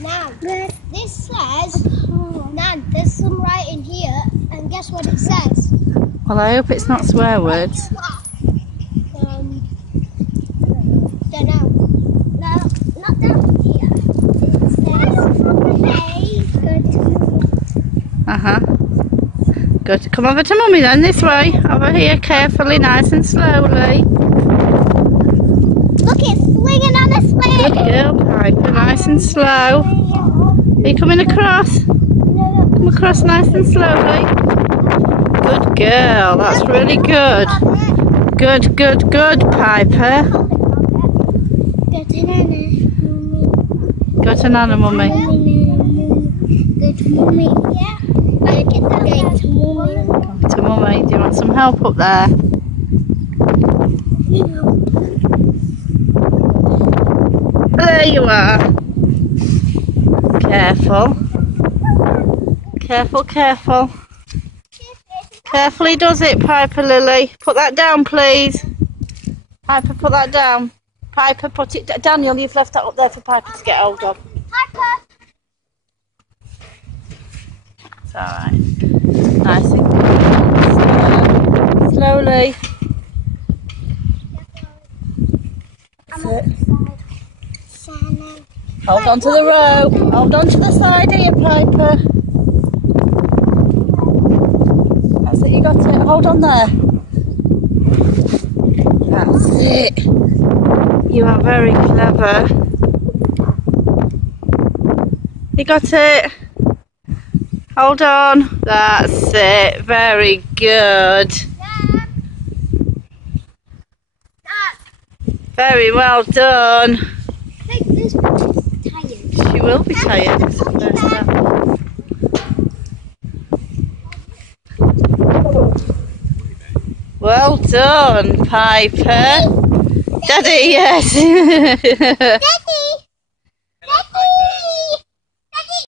Now, this says, Nan, there's some writing here, and guess what it says? Well, I hope it's not swear words. Don't know. No, not down here. It says, Uh-huh. Good. Come over to Mummy then, this way. Over here, carefully, nice and slowly. Look, it's swinging on a swing. Good girl, Piper, nice and slow. Are you coming across? Come across nice and slowly. Good girl, that's really good. Good, good, good, Piper. Go to Nana, Mummy. Go to Mummy. Yeah. Go to Mummy. Come to Mummy. Do you want some help up there? There you are. Careful. Careful, careful. Carefully does it, Piper Lily. Put that down, please. Piper, put that down. Piper, put it down. Daniel, you've left that up there for Piper to get hold of. Piper. It's alright. Nice and good. Slowly. That's it. Hold on to the rope. Hold on to the side here, Piper. That's it, you got it. Hold on there. That's it. You are very clever. You got it. Hold on. That's it. Very good. Very well done. She will be tired. It's the first step. Well done, Piper. Daddy, yes. Daddy.